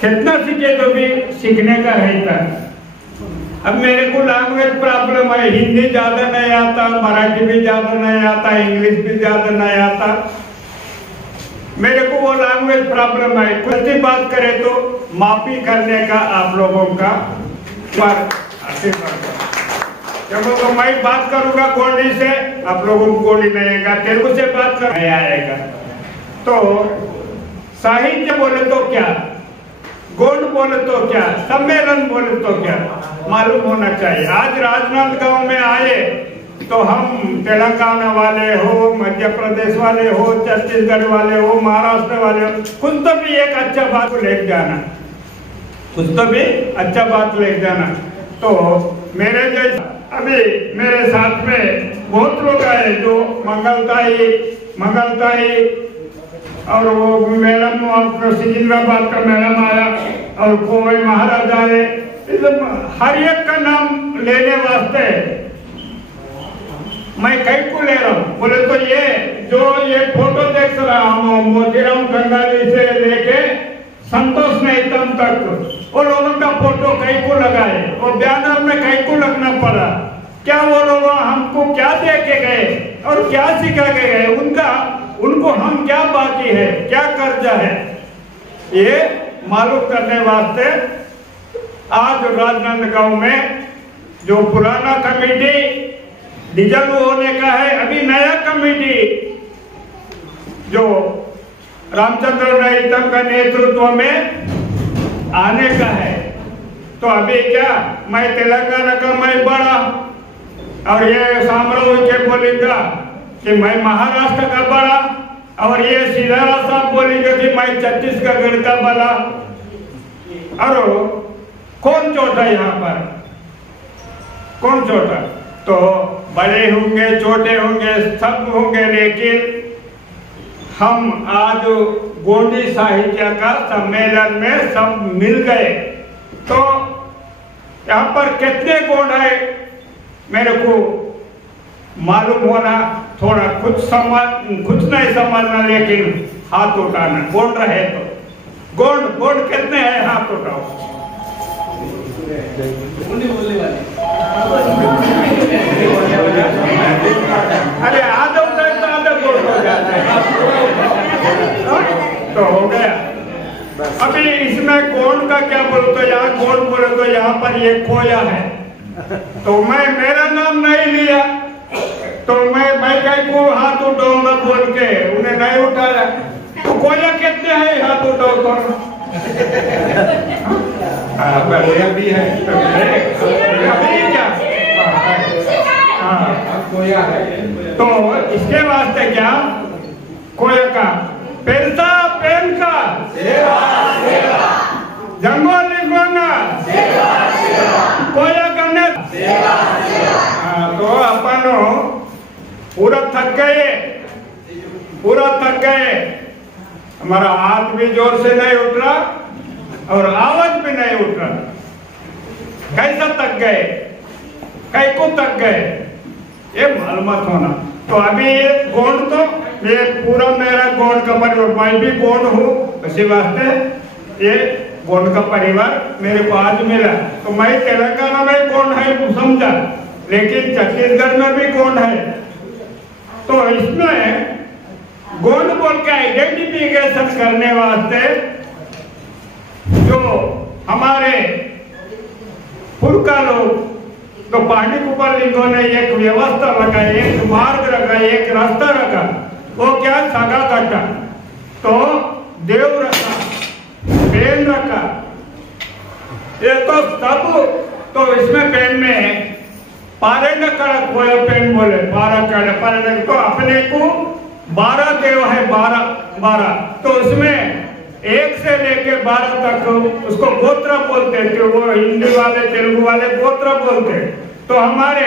कितना सीखे तो भी सीखने का रहता है। अब मेरे को लैंग्वेज प्रॉब्लम है, हिंदी ज्यादा नहीं आता, मराठी भी ज्यादा नहीं आता, इंग्लिश भी ज्यादा नहीं आता, मेरे को वो लैंग्वेज प्रॉब्लम है। कुछ भी बात करे तो माफी करने का आप लोगों का आशीर्वाद। जब तो मैं बात करूंगा गोंडी से, आप लोगों को गोंडी नहीं आएगा, तेलुगु से बात कर नहीं आएगा। तो साहित्य बोले तो क्या, गोंड बोले तो क्या, सम्मेलन बोले तो क्या, मालूम होना चाहिए। आज राजनांदगांव में आए तो हम तेलंगाना वाले हो, मध्य प्रदेश वाले हो, छत्तीसगढ़ वाले हो, महाराष्ट्र वाले हो, कुछ तो भी एक अच्छा बात लेके जाना, कुछ तो भी अच्छा बात लेके जाना। तो मेरे जैसे अभी मेरे साथ में बहुत लोग आए जो मंगलताई और वो मैडम और सिकंदराबाद का मैडम आया और कोई महाराज आए, हर एक का नाम लेने वास्ते मैं कई को ले रहा हूँ। बोले तो ये फोटो देख रहा हूँ मोतीराम कंगाली से लेके संतोष नेतम तक, वो लोगों का फोटो कई को लगाए, वो बैनर में कई को लगना पड़ा। क्या वो लोग हमको क्या दे के गए और क्या सिखा के गए, उनको हम क्या बाकी है, क्या कर्जा है, ये मालूम करने वास्ते आज राजनांदगांव में जो पुराना कमेटी डिजल होने का है, अभी नया कमेटी जो रामचंद्र नेतम का नेतृत्व में आने का है। तो अभी क्या मैं तेलंगाना का मैं बड़ा और ये सामराव के बोलेगा कि मैं महाराष्ट्र का बड़ा और ये सीधारा साहब बोलेंगे कि मैं छत्तीसगढ़ का बड़ा। और कौन छोटा यहाँ पर, कौन छोटा? तो बड़े होंगे छोटे होंगे सब होंगे, लेकिन हम आज गोंडी साहित्य का सम्मेलन में सब मिल गए। तो यहाँ पर कितने गोंड है मेरे को मालूम होना, थोड़ा कुछ नहीं समझना, लेकिन हाथ उठाना। गोंड रहे तो गोंड कितने हैं, हाथ उठाओ। अरे आधा उठाए तो आधा गोंड हो जाता है, तो हो गया। अभी इसमें गोंड का क्या बोलो तो यहाँ गोंड बोले तो यहाँ पर ये खोया है, तो मैं मेरा नाम नहीं लिया तो मैं कहीं को हाथ उठाऊंगा बोल के उन्हें नहीं उठाया। तो खोया कितने हैं, हाथ उठाओ तो भी है क्या तो इसके वास्ते क्या खोया का पेरसा पेन का जंगोली गोंगा कोया करने। तो अपन पूरा थक गए, हमारा हाथ भी जोर से नहीं उठ रहा और आवाज भी नहीं उठ रहा। कैसा थक गए, कई को थक गए, ये मालूमात होना। तो अभी ये गोंड तो ये पूरा मेरा गोंड का परिवार, मैं भी गोंड हूँ, इसी वास्ते ये गोंड का परिवार मेरे को आज मिला। तो मैं तेलंगाना में गोंड है समझा, लेकिन छत्तीसगढ़ में भी गोंड है। तो इसमें गोंड बोल के आइडेंटिफिकेशन करने वास्ते जो हमारे पुरखा लोग तो पांडी कुपर लिंगों ने एक व्यवस्था रखा, एक मार्ग रखा, एक रास्ता रखा। वो क्या सगा कट्टा, तो देव रखा, पेन रखा, ये तो सब। तो इसमें पेन में पारेंड कड़क हुआ, पेन बोले 12 कड़क पारेंड, तो अपने को 12 देव है, 12। तो उसमें 1 से लेके 12 तक उसको गोत्र बोलते थे, वो हिंदी वाले तेलुगु वाले गोत्र बोलते। तो हमारे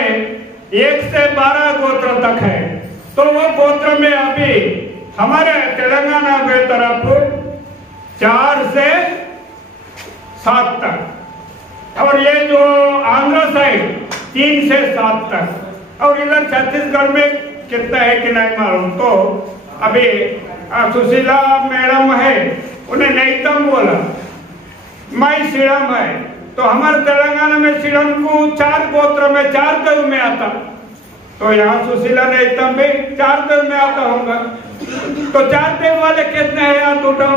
1 से 12 गोत्र तक है। तो वो गोत्र में अभी हमारे तेलंगाना के तरफ 4 से 7 तक, और ये जो आंध्र साइड 3 से 7 तक, और इधर छत्तीसगढ़ में कितना है कि नहीं मालूम। तो अभी सुशीला मैडम है, उन्हें नैतम बोला, मैं सीड़म है, तो हमारे तेलंगाना में सीड़म को 4 गोत्र में 4 देव में आता, तो यहाँ सुशीला ने तब भी 4 देव में आता होगा। तो 4 देव वाले कितने हैं यहाँ टोटल?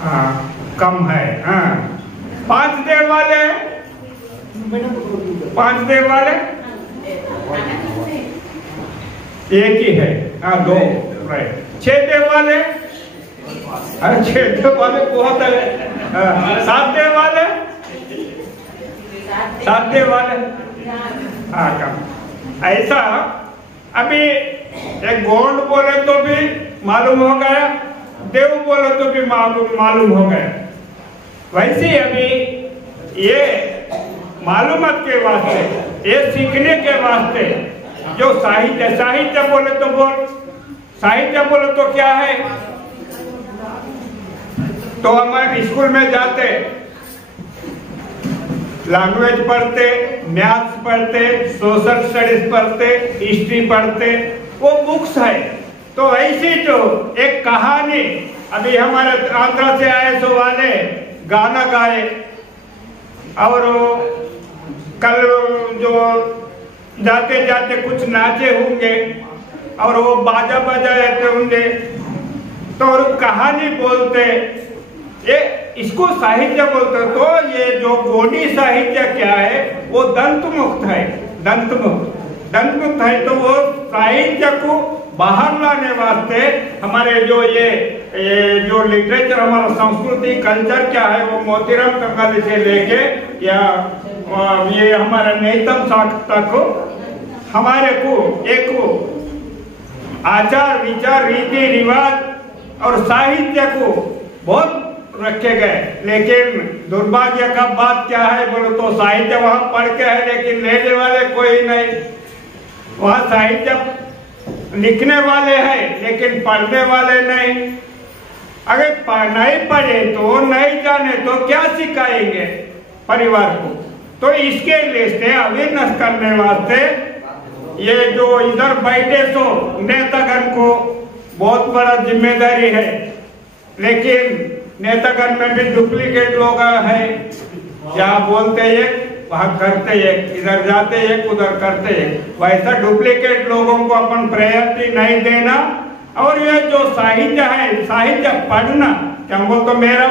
हाँ, कम है। हाँ, 5 देव वाले, 5 देव वाले एक ही है। हाँ, 2 राइट। 6 देव वाले, अरे 6 देव वाले बहुत है। 7 देव वाले, 7 देव वाले, हाँ कम। ऐसा अभी एक गोंड बोले तो भी मालूम हो गया, देव बोले तो भी मालूम हो गया। वैसे अभी ये मालूमात के वास्ते, ये सीखने के वास्ते जो साहित्य बोले तो साहित्य बोले तो क्या है? तो हमारे स्कूल में जाते, लैंग्वेज पढ़ते, मैथ्स पढ़ते, सोशल स्टडीज पढ़ते, हिस्ट्री पढ़ते, वो बुक्स है। तो ऐसी जो एक कहानी, अभी हमारे आंध्र से आए सो वाले गाना गाए, और कल जो जाते जाते कुछ नाचे होंगे और वो बाजा बजाते होंगे, तो और कहानी बोलते, ये इसको साहित्य बोलते। तो ये जो गोंडी साहित्य क्या है, वो दंतमुक्त है, दंतमुक्त है। तो वो साहित्य को बाहर लाने वास्ते हमारे जो ये जो लिटरेचर, हमारा संस्कृति कल्चर क्या है, वो मोतीराम कंगाली से लेके या ये हमारा नेतम साख तक हमारे को एक आचार विचार रीति रिवाज और साहित्य को बहुत रखे गए। लेकिन दुर्भाग्य का बात क्या है बोलो तो साहित्य वहां पढ़ के है, लेकिन लेने वाले कोई नहीं। वहां साहित्य लिखने वाले हैं लेकिन पढ़ने वाले नहीं। अगर नहीं पढ़े तो नहीं जाने तो क्या सिखाएंगे परिवार को? तो इसके लिए से अवेयरनेस करने वास्ते ये जो इधर बैठे सो नेतागण को बहुत बड़ा जिम्मेदारी है। लेकिन नेतागण में भी डुप्लीकेट लोग हैं, यहाँ बोलते एक वहाँ करते एक, इधर जाते एक उधर करते एक। वैसा डुप्लीकेट लोगों को अपन प्रायोरिटी नहीं देना। और ये जो साहित्य है, साहित्य पढ़ना, क्या बोल तो मेरा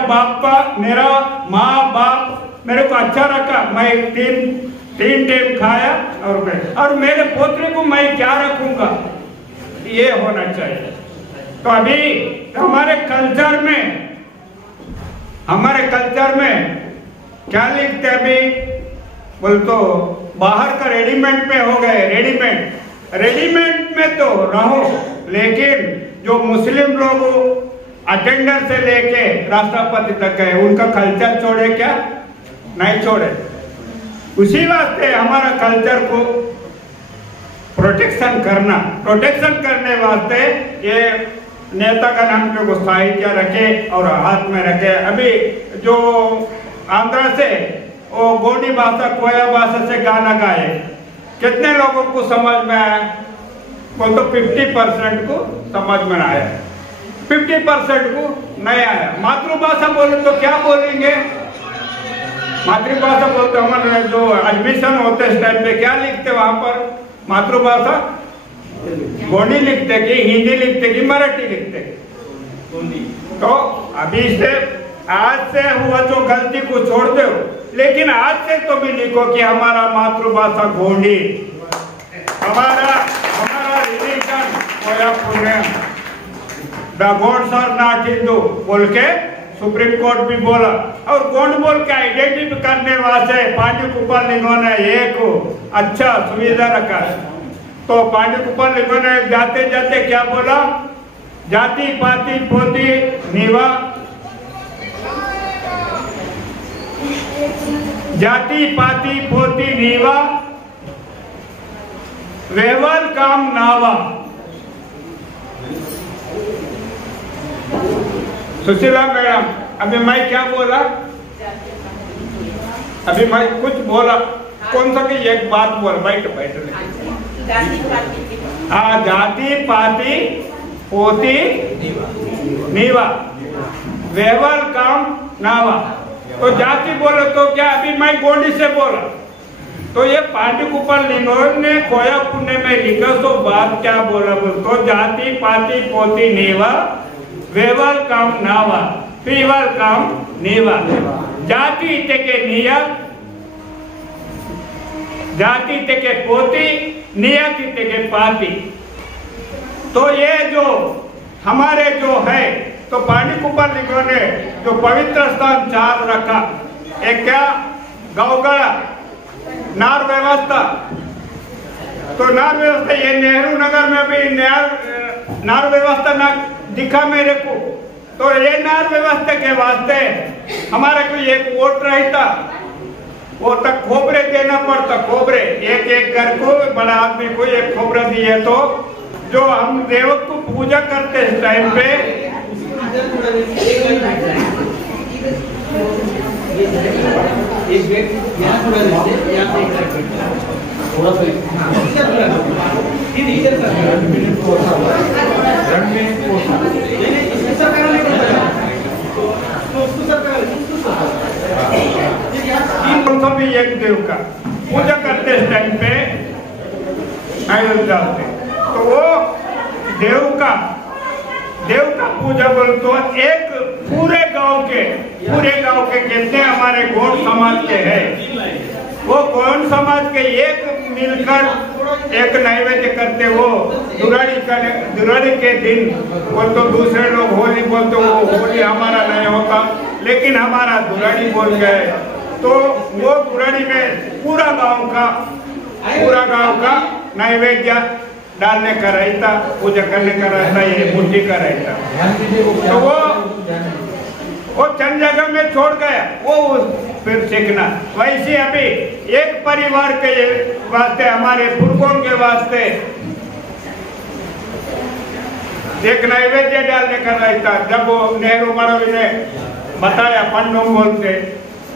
माँ बाप मेरे को अच्छा रखा, मैं तीन टाइम खाया, और मेरे पोतरे को मैं क्या रखूंगा, ये होना चाहिए। तो अभी हमारे कल्चर में क्या लिखते अभी बोल तो बाहर का रेडीमेड में हो गए। रेडीमेड में तो रहो, लेकिन जो मुस्लिम लोग अटेंडर से लेके राष्ट्रपति तक है, उनका कल्चर छोड़े क्या? नहीं छोड़े। उसी वास्ते हमारा कल्चर को प्रोटेक्शन करने वास्ते ये नेतागण हम लोग साहित्य रखे और हाथ में रखे। अभी जो आंध्र से वो गोंडी भाषा, कोया भाषा से गाना गाए, कितने लोगों को समझ में आया? बोल तो 50% को समझ में आया, 50% को नहीं आया। मातृभाषा बोले तो क्या बोलेंगे? मातृभाषा बोलते हमारे जो एडमिशन होते इस टाइम पे क्या लिखते वहां पर? मातृभाषा गोंडी लिखते कि हिंदी लिखते कि मराठी लिखते? तो अभी से आज से हुआ जो गलती को छोड़ दो, लेकिन आज से तो भी लिखो कि हमारा मातृभाषा गोंडी, हमारा religion Koya Punem, the gods are not Hindu बोल के सुप्रीम कोर्ट भी बोला। और गोंड बोल के आइडेंटिफाई करने वास्ते पांडुकुप्पा लिंगों ने एक अच्छा सुविधा रखा। तो पांडुकुप्पा लिंगों ने जाते जाते क्या बोला? जाति पाति पोती नीवा, जाति पाति पोती नीवा, वेवल काम नावा। सुशीला मैडम, अभी मैं क्या बोला? अभी मैं कुछ बोला, कौन सा की एक बात बोल, बैठ हाँ, जाति पाति पोती नीवा, वेवल काम नावा। तो जाति बोले तो क्या, अभी मैं गोंडी से बोला तो ये पाटिकुपर लिंगों ने खोया पुण्य में लिखा तो बात क्या बोला बोल तो जाति पाति पोती नीवा वेवर काम नावा पीवर काम नीवा। जाति इतके निया, जाति इतके पोती, नियत इतके पाती। तो ये जो हमारे जो है तो पाटिकुपर लिंगों ने जो पवित्र स्थान 4 रखा, एक क्या गौगड़ा, नार व्यवस्था। तो नार व्यवस्था ये नेहरू नगर में भी नार व्यवस्था ना दिखा मेरे को। तो ये नार व्यवस्था के वास्ते हमारे को एक वोट रहता, वो तक खोबरे देना पड़ता। खोबरे एक एक घर को, बड़ा आदमी को एक खोबरा दिए तो जो हम देव को पूजा करते इस टाइम पे भी एक देव का पूजा करते इस टाइम पे डालते। तो वो देव का पूजा बोल तो एक पूरे गांव के कितने हमारे गोंड समाज के हैं, वो गोंड समाज के एक मिलकर एक नैवेद्य करते। वो दुराड़ी के दिन बोल तो दूसरे लोग होली बोलते, वो होली हमारा नहीं होता लेकिन हमारा दुराड़ी बोल गए। तो वो दुराड़ी में पूरा गांव का नैवेद्य डालने का रहता, पूजा करने का रहता, ये बुद्धि का रहता। तो वो चंद जगह में छोड़ गया, वो फिर सीखना। वैसे अभी एक परिवार के वास्ते, हमारे पुरखों के वास्ते एक नैवेद्य डालने का रहता। जब वो नेहरू मड़वी ने बताया, पंडों बोलते,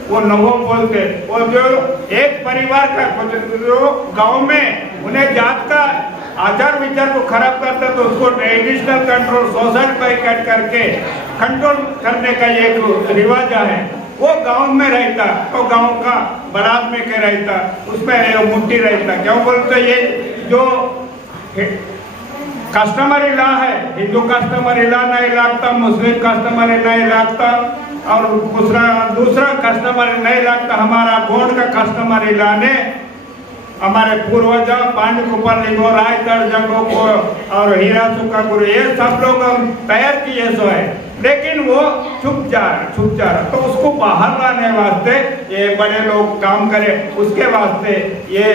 वो नवो बोलते, वो जो एक परिवार का जो गांव में उन्हें जात का आचार विचार को खराब करता तो उसको एडिशनल कंट्रोल सोसाइटी बाइकाट करके कंट्रोल करने का एक रिवाज है। वो गांव में रहता तो गांव का बारात में के रहता, उसमें मुट्ठी रहता। क्यों बोलते, ये जो कस्टमरी लॉ है, हिंदू कस्टमरी लॉ नहीं लगता, मुस्लिम कस्टमरी नहीं लगता और दूसरा कस्टमरी नहीं लगता। हमारा गोंड का कस्टमरी लॉ ने हमारे पूर्वज पाटिकुपर लिंगो, रायगढ़ जंगों को और हीरा सुखा गुरु, ये सब लोग तैयार किए सो है, लेकिन वो छुप जा रहा। तो उसको बाहर लाने वास्ते ये बड़े लोग काम करें, उसके वास्ते ये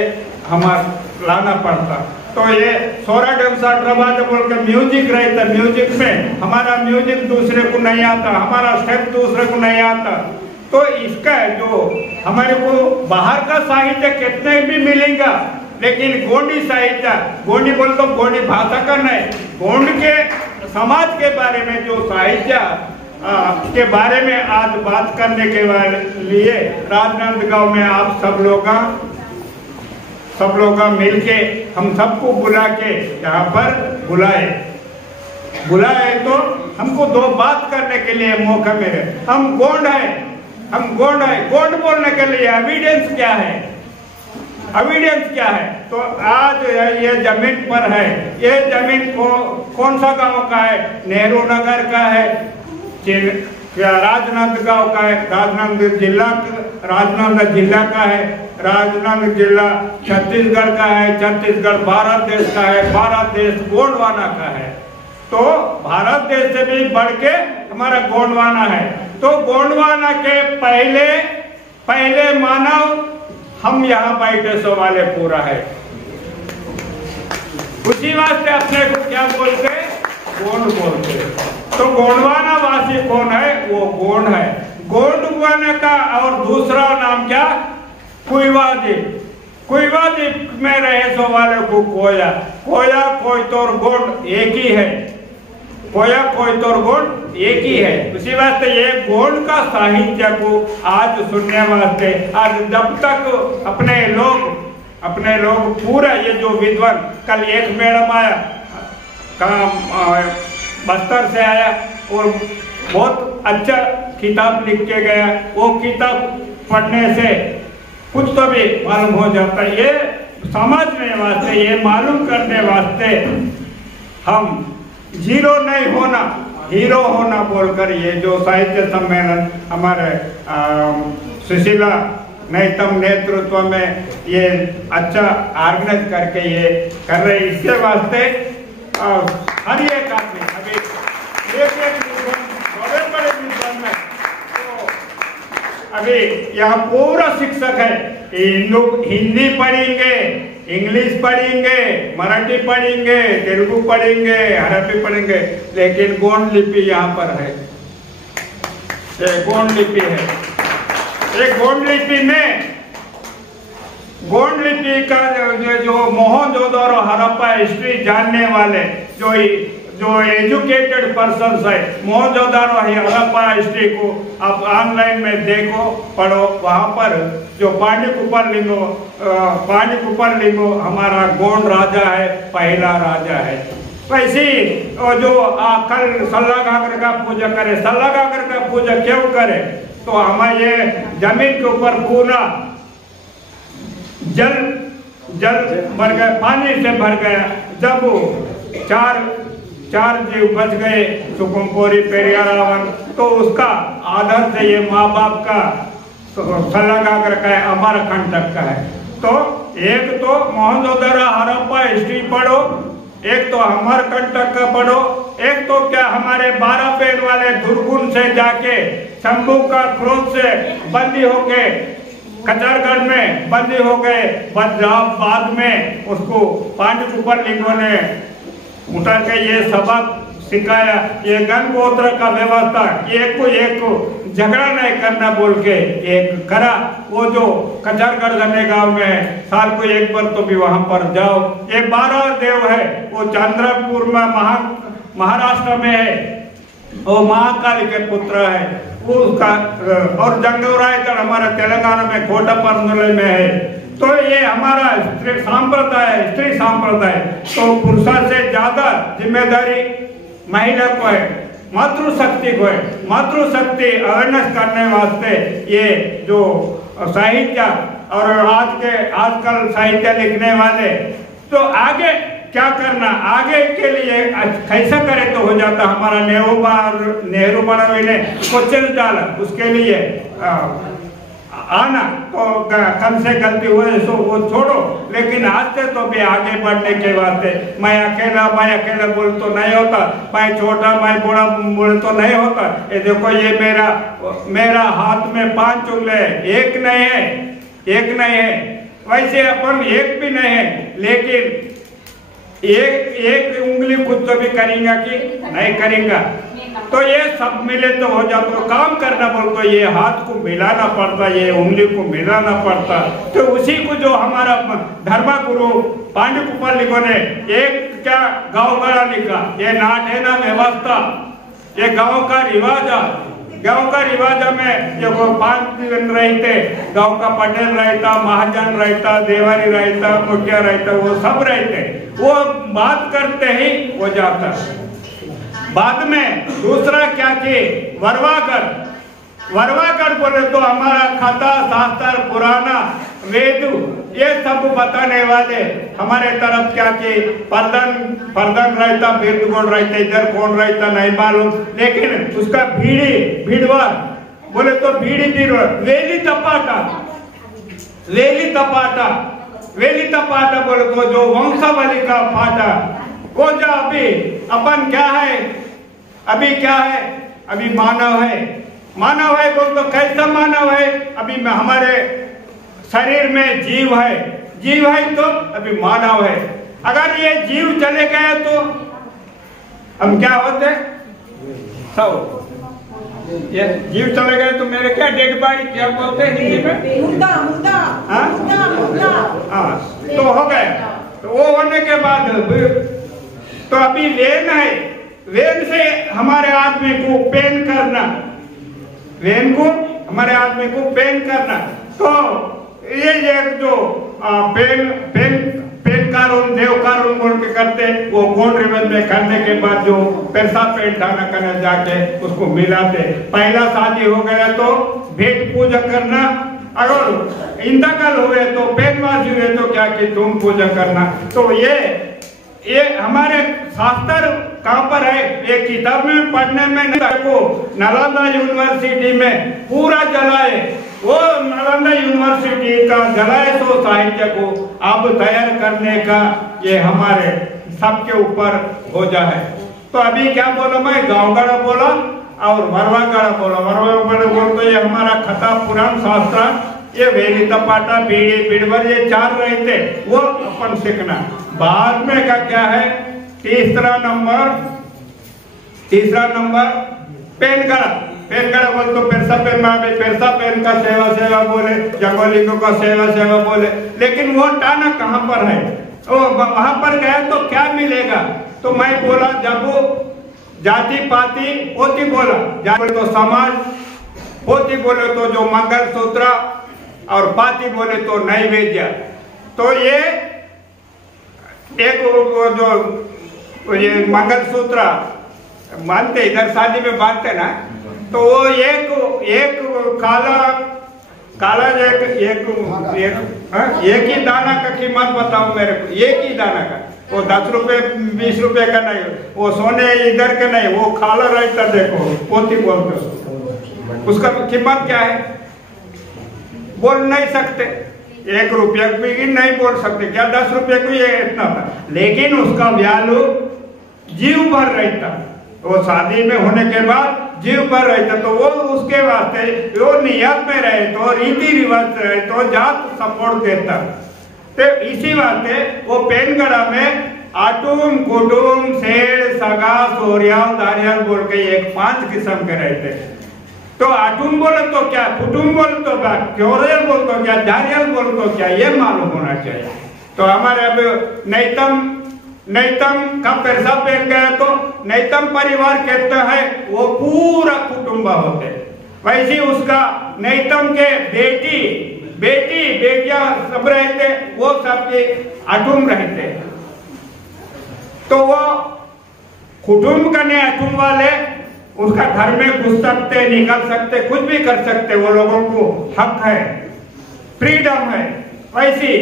हमारा लाना पड़ता। तो ये सोरा डमसा ट्रबा जो बोल के म्यूजिक रहता, म्यूजिक में हमारा म्यूजिक दूसरे को नहीं आता, हमारा स्टेप दूसरे को नहीं आता। तो इसका जो हमारे को बाहर का साहित्य कितने भी मिलेगा, लेकिन गोंडी साहित्य, गोंडी बोल तो गोंडी भाषा का नहीं, गोंड के समाज के बारे में जो साहित्य के बारे में आज बात करने के लिए राजनांदगांव में आप सब लोग मिलके हम सबको बुला के यहाँ पर बुलाए तो हमको दो बात करने के लिए मौका मिले। हम गोंड है, गोंड बोलने के लिए एविडेंस क्या है, तो आज ये जमीन पर है, ये जमीन को कौन सा गांव का है, नेहरू नगर का है, राजनांदगांव का है, राजनांद जिला का है, राजनांद जिला छत्तीसगढ़ का है, छत्तीसगढ़ भारत देश का है, भारत देश गोंडवाना का है। तो भारत देश से भी बढ़ के हमारा गोंडवाना है। तो गोंडवाना के पहले मानव हम यहाँ बैठे सो वाले पूरा है, उसी वास्ते अपने को क्या बोलते, गोंड बोलते। तो गोंडवाना वासी कौन है, वो गोंड है। गोंडवाना का और दूसरा नाम क्या, कुइवा द्वीप में रहे सो वाले को कोया कोयतोर गोंड एक ही है, कोयतोर गोंड एक ही है। उसी वास्ते ये गोंड का साहित्य को आज सुनने वास्ते, आज जब तक अपने लोग पूरा ये जो विद्वान, कल एक मैडम आया बस्तर से आया और बहुत अच्छा किताब लिख के गया। वो किताब पढ़ने से कुछ तो भी मालूम हो जाता है। ये समझने वास्ते, ये मालूम करने वास्ते हम जीरो नहीं होना, हीरो होना बोलकर ये जो साहित्य सम्मेलन हमारे सुशीला नैतम नेतृत्व में ये अच्छा ऑर्गेनाइज करके ये कर रहे, इसके वास्ते हर एक आदमी अभी एक बड़े बड़े विद्वान में तो अभी यहाँ पूरा शिक्षक है, हिंदी पढ़ेंगे, इंग्लिश पढ़ेंगे, मराठी पढ़ेंगे, तेलुगु पढ़ेंगे, अरबी पढ़ेंगे, लेकिन गोंड लिपि यहाँ पर है। ये गोंड लिपि है। एक गोंड लिपि में, गोंड लिपि का जो मोहनजोदड़ो हड़प्पा हिस्ट्री जानने वाले जो एजुकेटेड पर्सन है, मोहनजोदड़ो हड़प्पा हिस्ट्री को आप ऑनलाइन में देखो, पढ़ो। वहाँ पर जो पांडुकुपर लिंगो हमारा गोंड राजा है, पहला राजा है। वैसे जो कल सल्लागागर का पूजा करे, सल्लागागर का पूजा क्यों करे? तो हमारे ये जमीन के ऊपर पूरा जल भर गया, पानी से भर गया। जब चार जीव बच गए, सुकुमपोरी पेरियारावन, तो उसका आदर से ये माँ बाप का सल्लागागर का है, अमरकंटक का है। तो एक तो मोहनजोदड़ो हड़प्पा हिस्ट्री पढ़ो, एक तो अमरकंटक का पढ़ो, एक तो क्या हमारे 12 पेड़ वाले दुर्गुण से जाके शंभू का क्रोध से बंदी होके कचरगढ़ में बंदी हो गए। बाद में उसको पांडुकुपर लिंगों ने उठा के ये सबक सिखाया, ये गणगोत्र का व्यवस्था, एक को झगड़ा नहीं करना बोल के एक करा। वो जो कचरगढ़ गन्ने गांव में साल को एक बार तो भी वहां पर जाओ। ये 12 देव है, वो चंद्रपुर में महाराष्ट्र में है, वो महाकाली के पुत्र है वो उसका। और जंगवरायगढ़ हमारा तेलंगाना में कोटापरंदुले में है। तो ये हमारा स्त्री सांप्रदाय तो पुरुषों से ज्यादा जिम्मेदारी महिला को है, मातृशक्ति को है। मातृशक्ति अवेयरनेस करने वास्ते ये जो साहित्य और आजकल साहित्य लिखने वाले, तो आगे क्या करना, आगे के लिए कैसा करे तो हो जाता। हमारा नेहरू बड़ावी ने क्वेश्चन डाला, उसके लिए आना तो कम से गलती हुए सो वो छोड़ो, लेकिन आज से तो भी आगे बढ़ने के वास्ते मैं अकेला बोल तो नहीं होता, मैं छोटा मैं बड़ा बोल तो नहीं होता। ये देखो ये मेरा हाथ में 5 उंगली है, एक नहीं है। वैसे अपन एक भी नहीं है, लेकिन एक उंगली खुद तो भी करेंगे कि नहीं करेंगे, तो ये सब मिले तो हो जाता। तो काम करना बोल तो ये हाथ को मिलाना पड़ता, ये उंगली को मिलाना पड़ता। तो उसी को जो हमारा धर्मगुरु पांडुकुपर लिखो ने एक क्या गाँव गढ़ा लिखा, ये नाट है ना व्यवस्था, ये गाँव का रिवाज में जो 5 दिन रहते, गांव का पटेल रहता, महाजन रहता, देवारी रहता, मुखिया रहता, वो सब रहते। वो बात करते ही हो जाता। बाद में दूसरा क्या कि वरवाकर बोले तो हमारा कथा शास्त्र पुराना वेद ये सब बताने वाले हमारे तरफ क्या कि पर्दन रहता, बिरदगोड़ रहता, इधर कौन रहता नहीं मालूम, लेकिन उसका भीड़वा बोले तो भीड़वा वेली तपाटा बोले तो जो वंशावली का फाटा, वो जो अभी अपन क्या है, अभी मानव है बोल तो कैसा मानव है? अभी में हमारे शरीर में जीव है तो अभी मानव है। अगर ये जीव चले गए तो हम क्या होते? सब ये जीव चले गए तो मेरे क्या डेड बॉडी क्या बोलते हैं हिंदी में? मुर्दा। हाँ, तो हो गया। तो वो होने के बाद तो अभी वेन से हमारे आदमी को पेन करना, तो ये जो पेन कारून देव कारून बोल के करते, वो गोंड रिबन में करने के बाद जो पैसा पेट दाना करने जाके उसको मिलाते। पहला शादी हो गया तो भेंट पूजा करना, अगर इंतकाल हुए तो पेटवासी हुए तो क्या कि तुम पूजा करना। तो ये हमारे शास्त्र कहाँ पर है? ये किताब में पढ़ने में नहीं, को नालंदा यूनिवर्सिटी में पूरा जलाए, वो नालंदा यूनिवर्सिटी का जलाए सो साहित्य को अब तैयार करने का ये हमारे सबके ऊपर हो जाए। तो अभी क्या बोला मैं? गाँवगढ़ा बोला और वरवागढ़ा बोला। वरवागढ़ा बोल तो ये हमारा कथा पुराण शास्त्र, ये वेली तपाटा बीड़ी बिड़वर ये चार रहे थे, वो अपन सीखना। बाद में का क्या है? तीसरा नंबर पेनगढ़ा। पेनगढ़ा बोल तो पेरसा पेन में पेरसा पेन का सेवा बोले, जंगलिंगों का सेवा बोले, लेकिन वो टाना कहाँ पर है? वो वहां पर गया तो क्या मिलेगा? तो मैं बोला जब वो जाति पाति पोती बोला, जाति तो समाज, पोती बोले तो जो मंगलसूत्र और पाती बोले तो नैवेद्य। तो ये एक जो ये मंगलसूत्र मानते इधर शादी में बांधते ना, तो वो एक काला एक ही दाना का कीमत बताऊं मेरे को, एक ही दाना का, वो 10 रुपए 20 रुपए का नहीं, वो सोने इधर के नहीं, वो काला रहता देखो, पोती बोलते, उसका कीमत क्या है बोल नहीं सकते। 1 रुपया भी नहीं बोल सकते, क्या 10 रुपये को ये इतना था, लेकिन उसका वैल्यू जीव भर रहता। वो शादी में होने के बाद जीव भर रहता, तो वो उसके वास्ते वो नियत में रहे तो रीति रिवाज रहे तो जात सपोर्ट देता। तो इसी वास्ते वो पेनगढ़ा में आटूम कुटुम सेठ सगा सोरियाल दारियाल बोल के एक 5 किस्म के रहते। तो आटूम बोले तो क्या, कुटुम बोले तो क्या, क्योरेल बोल तो क्या, दारियाल बोल तो क्या, ये मालूम होना चाहिए। तो हमारे अब नैतम का पैसा पहन गया तो नैतम परिवार कहते हैं वो पूरा कुटुंब होते। वैसे उसका नैतम के बेटिया सब रहते, वो सबके अटुम रहते। तो वो कुटुंब का नहीं, अटुम वाले उसका घर में घुस सकते, निकल सकते, कुछ भी कर सकते, वो लोगों को हक है, फ्रीडम है। वैसे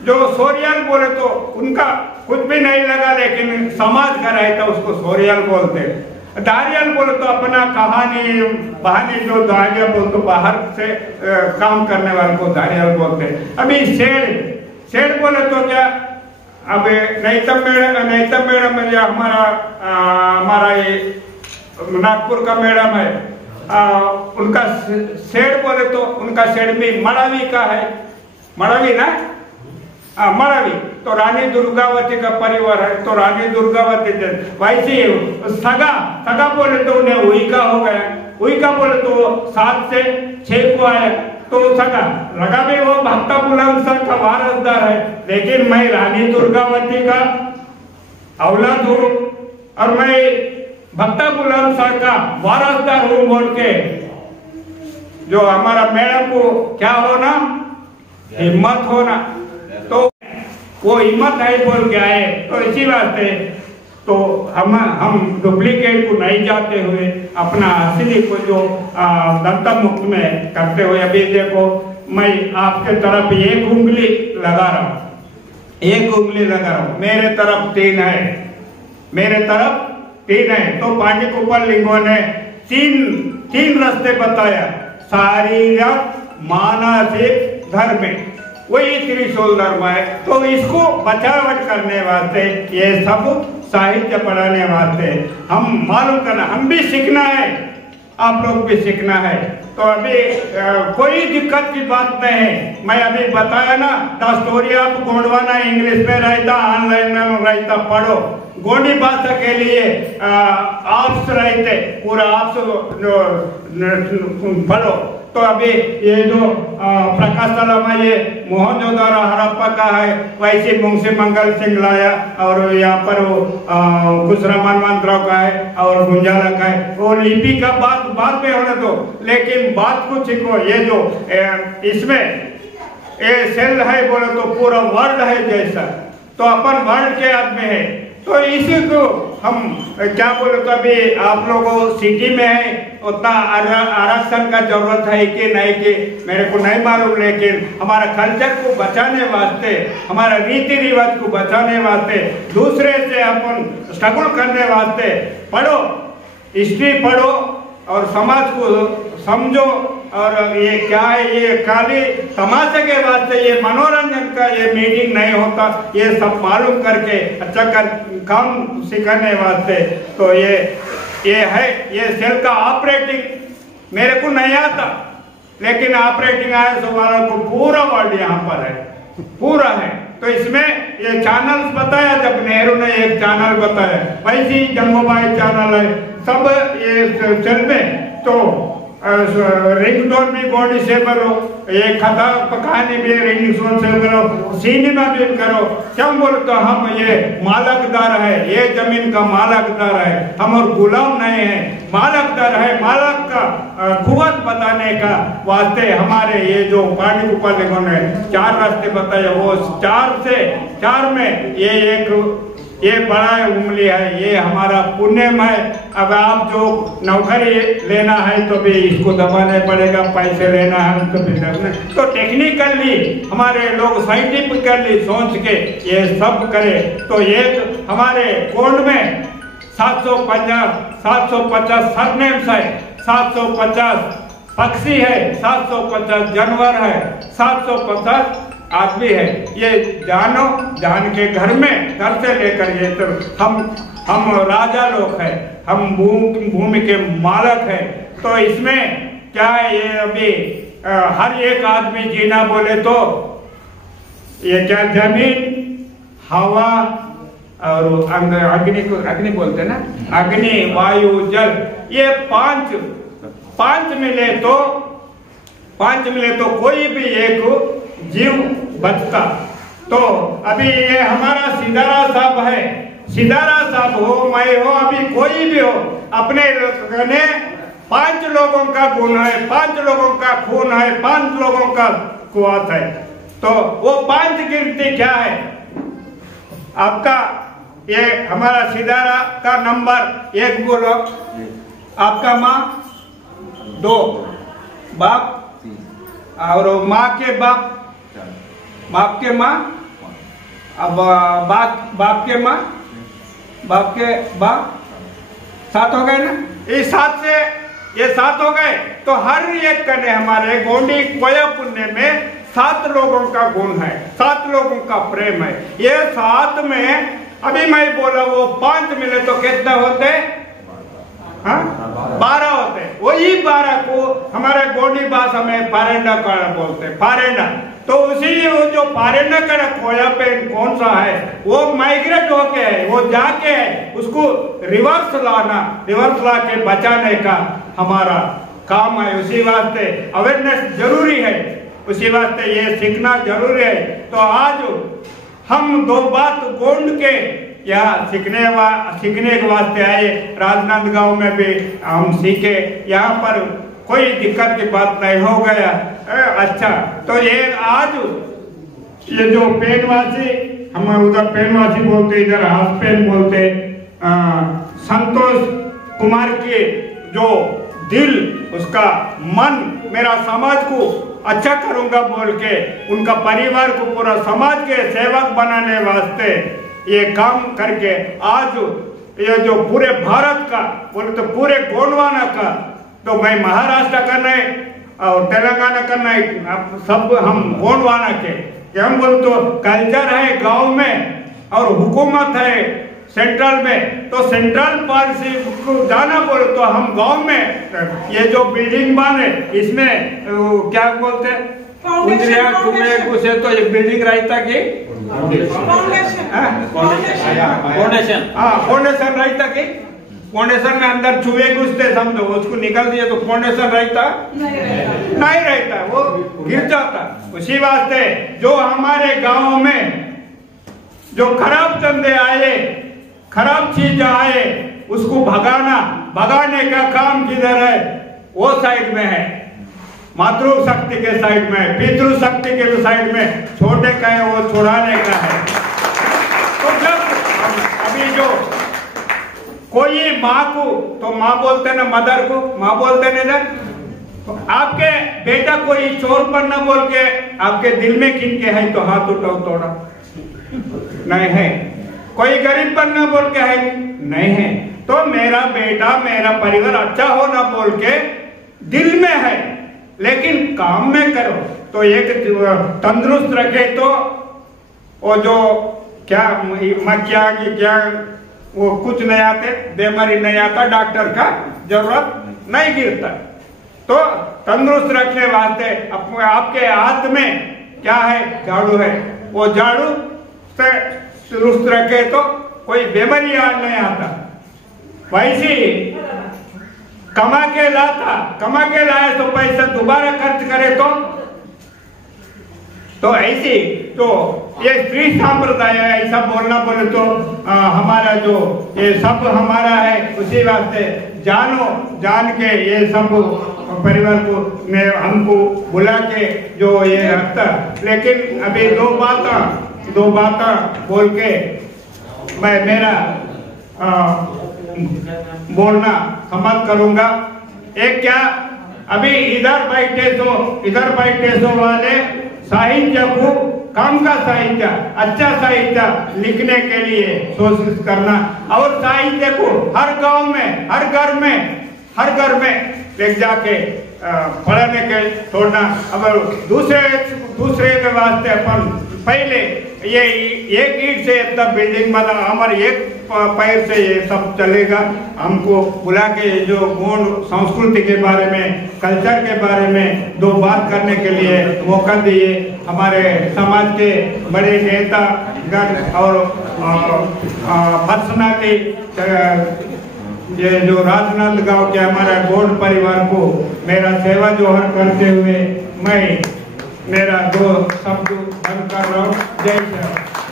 जो सोरियल बोले तो उनका कुछ भी नहीं लगा, लेकिन समाज का रहता उसको सोरियल बोलते। दारियल बोले तो अपना कहानी बहानी, जो दारियल बोले तो बाहर से काम करने वाले को दारियल बोलते। अभी शेर बोले तो क्या, अब नैतम मेड़म में हमारा ये नागपुर का मैडम है, उनका शेर बोले तो उनका शेर भी मड़ावी का है, मड़ावी ना, मड़ावी। तो रानी दुर्गावती का परिवार है, तो रानी दुर्गावती वैसे सगा बोले तो उन्हें उइका हो गया, उइका बोले तो 7 से 6 को आया, तो सगा लगा भी वो भक्ता बुलंद सर का वारसदार है, लेकिन मैं रानी दुर्गावती का औलाद हूँ और मैं भक्ता बुलंद सर का वारसदार हूँ बोल के जो हमारा मैडम को क्या होना, हिम्मत होना, तो वो हिम्मत है बोल के आए। तो इसी वास्ते तो हम डुप्लीकेट को नहीं जाते हुए अपना असली को जो दंतम मुक्त में करते हुए, अभी देखो मैं आपके तरफ 1 उंगली लगा रहा हूँ, 1 उंगली लगा रहा हूँ, मेरे तरफ 3 है, मेरे तरफ 3 है। तो पांडिकुपर लिंगों ने 3 रास्ते बताया, शारीरिक मानसिक धर्म, वही त्रिशूल धर्म है। तो इसको बचावट करने वास्ते ये सब साहित्य पढ़ाने वास्ते हम मालूम करना, हम भी सीखना है, आप लोग भी सीखना है। तो अभी कोई दिक्कत की बात नहीं है। मैं अभी बताया ना, the story of Gondwana English में रहता, ऑनलाइन में रहता, पढ़ो। गोंडी भाषा के लिए आप्स रहते, पूरा आप्स पढ़ो। तो अभी ये जो प्रकाश तला ये मोहनजोदड़ो हड़प्पा का है, वैसे मुंशी मंगल सिंह लाया, और यहाँ पर खुसरा मनवंतराव का है और गुंजाला का है। वो लिपि का बात में होने दो, लेकिन बात को सीखो। ये जो इसमें ये सेल है बोले तो पूरा वर्ल्ड है जैसा, तो अपन वर्ल्ड के आदमी है। तो इसी को हम क्या बोले तो अभी आप लोगों सिटी में है उतना आरक्षण का जरूरत है कि नहीं कि मेरे को नहीं मालूम, लेकिन हमारा कल्चर को बचाने वास्ते, हमारा रीति रिवाज को बचाने वास्ते, दूसरे से अपन स्ट्रगल करने वास्ते पढ़ो, हिस्ट्री पढ़ो और समाज को समझो। और ये क्या है, ये खाली तमाशे के वास्ते, ये मनोरंजन का ये मीटिंग नहीं होता, ये सब मालूम करके अच्छा काम सिखाने वास्ते। तो ये है, ये सेल का ऑपरेटिंग मेरे को नहीं आता, लेकिन ऑपरेटिंग आया तो वाला को पूरा वर्ल्ड यहाँ पर है, पूरा है। तो इसमें ये चैनल्स बताया, जब नेहरू ने एक चैनल बताया, वैसी जंगोबाई चैनल है सब ये सेल में। तो रिंगटोन भी बॉडी से करो, ये कथा कहानी भी रिंगटोन से करो, सिनेमा भी करो। क्यों बोलो तो हम ये मालकदार है, ये जमीन का मालकदार है, हम और गुलाम नहीं है, मालकदार है। मालक का कुवत बताने का वास्ते हमारे ये जो पानी ऊपर ने 4 रास्ते बताए, वो 4 से 4 में ये बड़ा उंगली है, ये हमारा पुण्यम है। अब आप जो नौकरी लेना है तो भी इसको दबाना पड़ेगा, पैसे लेना है तो भी दबाना। तो टेक्निकली हमारे लोग साइंटिफिकली सोच के ये सब करे। तो ये हमारे कोड में 750 सरनेम्स है, 750 पक्षी है, 750 जानवर है, 750 आदमी है। ये जानो, जान के घर में, घर से लेकर ये तो हम राजा लोग हैं, हम भूमि के मालक हैं। तो इसमें क्या है, ये अभी हर एक आदमी जीना बोले तो ये क्या जमीन, हवा और अग्नि बोलते ना, अग्नि, वायु, जल, ये पांच मिले तो कोई भी एक जीव बचता। तो अभी ये हमारा सिदारा साहब है, सिदारा साहब हो, मैं हो, अभी कोई भी हो, अपने ने 5 लोगों का गुण है, 5 लोगों का खून है, 5 लोगों का कुआत है। तो वो 5 गिनती क्या है आपका? ये हमारा सिदारा का नंबर 1 बोलो, आपका माँ 2, बाप और माँ के बाप, बाप के माँ, अब बाप के माँ, बाप के बाप, 7 हो गए ना? इस 7 से ये 7 हो गए। तो हर एक करने हमारे गोंडी कोया पुण्य में 7 लोगों का गुण है, 7 लोगों का प्रेम है। ये 7 में अभी मैं बोला वो 5 मिले तो कितने होते? 12 होते। वही 12 को हमारे गोंडी भाषा में पारेंडा बोलते हैं, पारेंडा। तो उसी वो जो पारेंडा का खोया पेन कौन सा है, वो माइग्रेट होके है, वो जाके है, उसको रिवर्स ला के बचाने का हमारा काम है। उसी वास्ते अवेयरनेस जरूरी है, उसी वास्ते ये सीखना जरूरी है। तो आज हम 2 बात गोंड के यहाँ सीखने के वास्ते आए। राजनांदगांव में भी हम सीखे, यहाँ पर कोई दिक्कत की बात नहीं हो गया। अच्छा, तो ये आज ये जो पेनवासी, हम उधर पेनवासी बोलते, इधर हाफ पेन बोलते, संतोष कुमार के जो दिल, उसका मन, मेरा समाज को अच्छा करूंगा बोल के, उनका परिवार को पूरा समाज के सेवक बनाने वास्ते ये काम करके आज ये जो पूरे भारत का बोले तो पूरे गोंडवाना का, तो मैं महाराष्ट्र का नहीं और तेलंगाना का नहीं, सब हम गोंडवाना के, हम बोले तो कल्चर है गांव में और हुकूमत है सेंट्रल में। तो सेंट्रल पॉलिसी को जाना बोले तो हम गांव में ये जो बिल्डिंग बने, इसमें क्या बोलते हैं, तो ये बिल्डिंग रहता की फाउंडेशन रहता की, फाउंडेशन में अंदर चूहे घुसते समझो, उसको निकल दिए तो फाउंडेशन रहता नहीं रहता, वो गिर जाता। उसी वास्ते जो हमारे गांव में जो खराब धंधे आए, खराब चीज आए, उसको भगाने का काम किधर है? वो साइड में है। मातृशक्ति के साइड में, पितृशक्ति के साइड में छोड़ने का है, वो छुड़ाने का है। तो जब अभी जो कोई माँ को तो माँ बोलते ना, मदर को माँ बोलते ना, तो आपके बेटा कोई चोर बनना बोल के आपके दिल में किन के है तो हाथ उठाओ, थोड़ा नहीं है। कोई गरीब बनना बोल के है नहीं है। तो मेरा बेटा मेरा परिवार अच्छा हो ना बोल के दिल में है, लेकिन काम में करो तो एक तंदुरुस्त रखे तो वो जो क्या मक्खियाँ की क्या वो कुछ नहीं आते, बीमारी नहीं आता, डॉक्टर का जरूरत नहीं गिरता। तो तंदुरुस्त रखने वास्ते आपके हाथ में क्या है, झाड़ू है, वो झाड़ू से दुरुस्त रखे तो कोई बीमारी नहीं आता। वैसे कमा के लाए तो पैसा दोबारा खर्च करे तो ऐसी तो ये स्त्री संप्रदाय है, ऐसा बोलना बोले तो हमारा जो ये सब हमारा है, उसी वास्ते जान के ये सब परिवार को मैं हमको बुला के जो ये रखता। लेकिन अभी दो बात बोल के मैं मेरा बोलना समाप्त करूंगा। एक क्या, अभी इधर बैठे सो वाले साहित्य को, काम का साहित्य, अच्छा साहित्य लिखने के लिए कोशिश करना, और साहित्य को हर गांव में, हर घर में ले जाके पढ़ने के छोड़ना। अब दूसरे के वास्ते अपन पहले ये एक ईंट से इतना बिल्डिंग बना, हमारे एक पैर से ये सब चलेगा। हमको बुला के जो गुण संस्कृति के बारे में, कल्चर के बारे में दो बात करने के लिए मौका दिए। हमारे समाज के बड़े नेता गण और पर्सनालिटी, ये जो राजनांदगांव के हमारा गौड़ परिवार को मेरा सेवा जोहर करते हुए मैं मेरा दो शब्द बंद कर रहा हूँ। जय श्री राम।